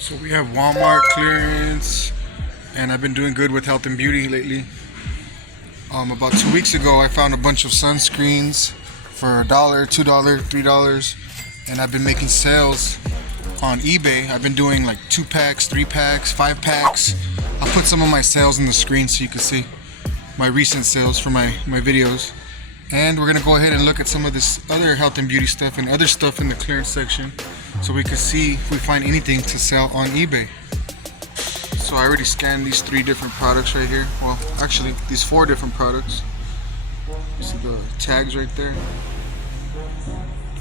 So we have Walmart clearance, and I've been doing good with health and beauty lately. About 2 weeks ago, I found a bunch of sunscreens for $1, $2, $3, and I've been making sales on eBay. I've been doing like 2 packs, 3 packs, 5 packs. I'll put some of my sales on the screen so you can see my recent sales for my videos. And we're gonna go ahead and look at some of this other health and beauty stuff and other stuff in the clearance section, so we can see if we find anything to sell on eBay. So I already scanned these 3 different products right here. Well, actually these 4 different products. You see the tags right there.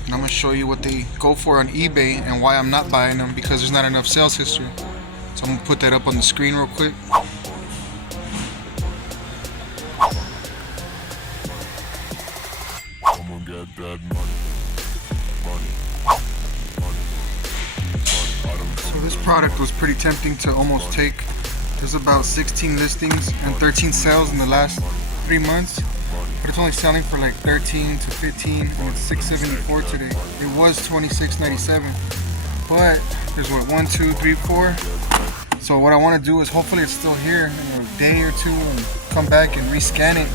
And I'm gonna show you what they go for on eBay and why I'm not buying them, because there's not enough sales history. So I'm gonna put that up on the screen real quick. Get that money. So this product was pretty tempting to almost take. There's about 16 listings and 13 sales in the last 3 months, but it's only selling for like 13 to 15, and it's $6.74 today. It was $26.97, but there's what, 1, 2, 3, 4. So what I want to do is hopefully it's still here in a day or two and come back and rescan it.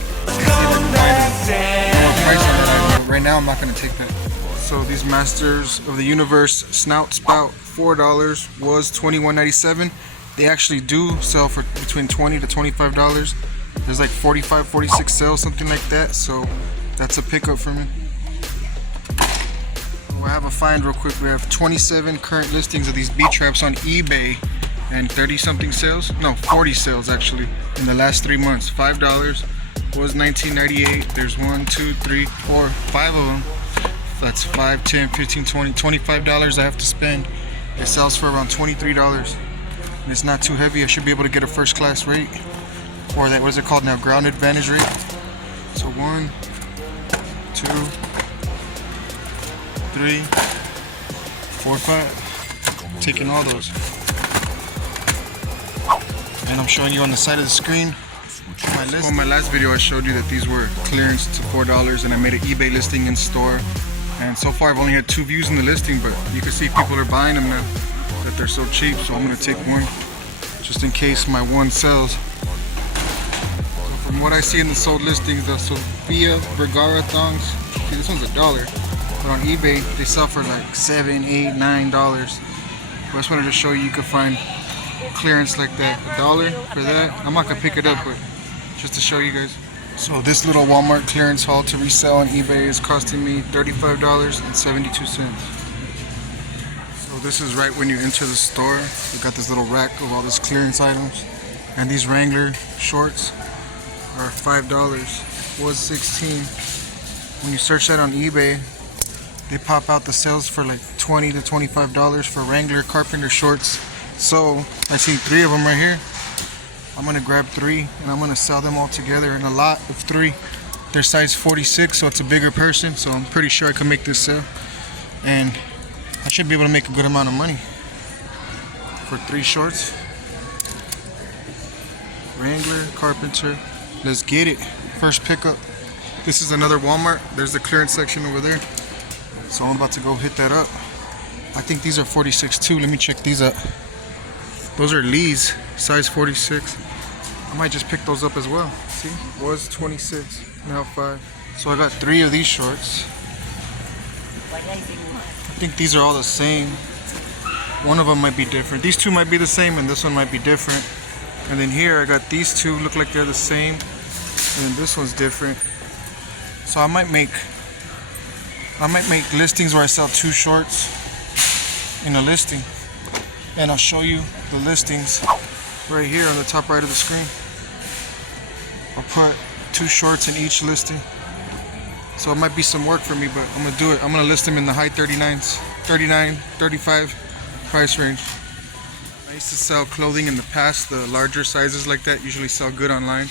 But right now I'm not going to take that. So these Masters of the Universe Snout Spout, $4 was $21.97. They actually do sell for between $20 to $25. There's like 45, 46 sales, something like that. So that's a pickup for me. We'll have a find real quick. We have 27 current listings of these bee traps on eBay and 30 something sales. No, 40 sales actually in the last 3 months. $5 was $19.98. There's 1, 2, 3, 4, 5 of them. That's $5, $10, $15, $20, $25 I have to spend. It sells for around $23. And it's not too heavy. I should be able to get a first class rate, or that, what is it called now, ground advantage rate. So 1, 2, 3, 4, 5. Taking all those. And I'm showing you on the side of the screen my list. On my last video I showed you that these were clearance to $4, and I made an eBay listing in store. And so far I've only had 2 views in the listing, but you can see people are buying them now, that they're so cheap. So I'm going to take one just in case my one sells. So from what I see in the sold listings, the Sofia Vergara thongs, see, this one's $1, but on eBay they sell for like $7, $8, $9. I just wanted to show you could find clearance like that. $1 for that. I'm not going to pick it up, but just to show you guys. So this little Walmart clearance haul to resell on eBay is costing me $35.72. So this is right when you enter the store. You got this little rack of all these clearance items. And these Wrangler shorts are $5, was $16. When you search that on eBay, they pop out the sales for like $20 to $25 for Wrangler carpenter shorts. So I see 3 of them right here. I'm gonna grab 3 and I'm gonna sell them all together in a lot of 3. They're size 46, so it's a bigger person, so I'm pretty sure I can make this sale, and I should be able to make a good amount of money for 3 shorts. Wrangler carpenter, let's get it. First pickup. This is another Walmart. There's the clearance section over there, so I'm about to go hit that up. I think these are 46 too. Let me check these out. Those are Lee's, size 46. I might just pick those up as well. See, was 26, now 5. So I got 3 of these shorts. I think these are all the same. One of them might be different. These 2 might be the same, and this one might be different. And then here I got these 2, look like they're the same, and then this one's different. So I might make listings where I sell 2 shorts in a listing. And I'll show you the listings right here on the top right of the screen. I'll put 2 shorts in each listing. So it might be some work for me, but I'm gonna do it. I'm gonna list them in the high 39s, 39, 35 price range. I used to sell clothing in the past. The larger sizes like that usually sell good online.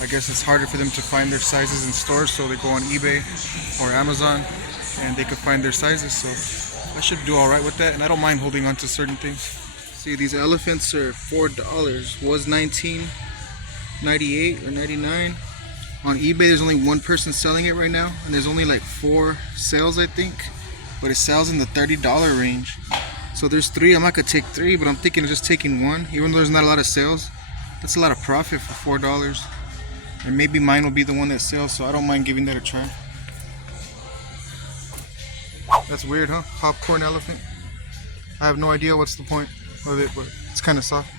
I guess it's harder for them to find their sizes in stores, so they go on eBay or Amazon and they can find their sizes. So I should do alright with that, and I don't mind holding on to certain things. See, these elephants are $4, was $19.98 or $99. On eBay there's only 1 person selling it right now, and there's only like 4 sales I think, but it sells in the $30 range. So there's 3. I'm not gonna take 3, but I'm thinking of just taking 1. Even though there's not a lot of sales, that's a lot of profit for $4. And maybe mine will be the one that sells, so I don't mind giving that a try. That's weird, huh? Popcorn elephant. I have no idea what's the point of it, but it's kind of soft.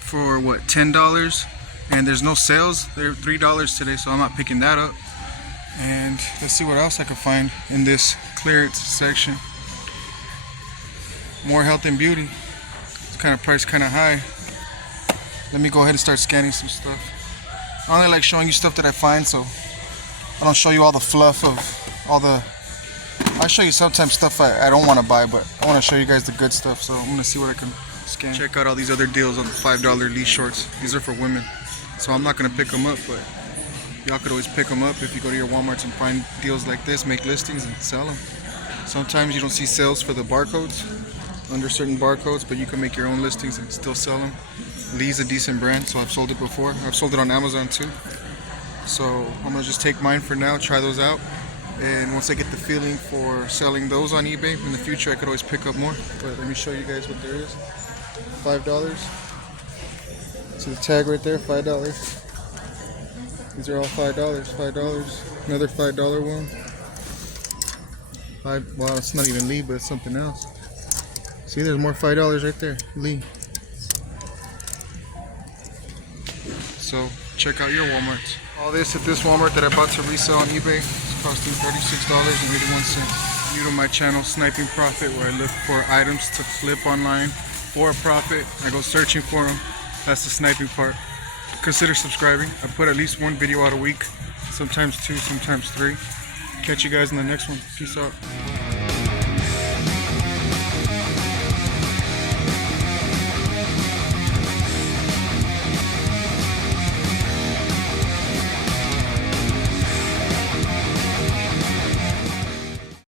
For what, $10? And there's no sales. They're $3 today, so I'm not picking that up. And let's see what else I can find in this clearance section. More health and beauty. It's kind of priced kind of high. Let me go ahead and start scanning some stuff. I only like showing you stuff that I find, so I don't show you all the fluff of all the... I show you sometimes stuff I don't want to buy, but I want to show you guys the good stuff, so I'm going to see what I can scan. Check out all these other deals on the $5 Lee shorts. These are for women, so I'm not going to pick them up, but y'all could always pick them up if you go to your Walmarts and find deals like this, make listings and sell them. Sometimes you don't see sales for the barcodes, under certain barcodes, but you can make your own listings and still sell them. Lee's a decent brand, so I've sold it before. I've sold it on Amazon too. So I'm gonna just take mine for now, try those out, and once I get the feeling for selling those on eBay in the future, I could always pick up more. But let me show you guys what there is. $5. See the tag right there, $5. These are all $5, $5. Another $5 one. Well, it's not even Lee, but it's something else. See, there's more $5 right there, Lee. So check out your Walmarts. All this at this Walmart that I bought to resell on eBay is costing $36.81. New to my channel, Sniping Profit, where I look for items to flip online for a profit. I go searching for them. That's the sniping part. Consider subscribing. I put at least 1 video out a week, sometimes 2, sometimes 3. Catch you guys in the next one. Peace out.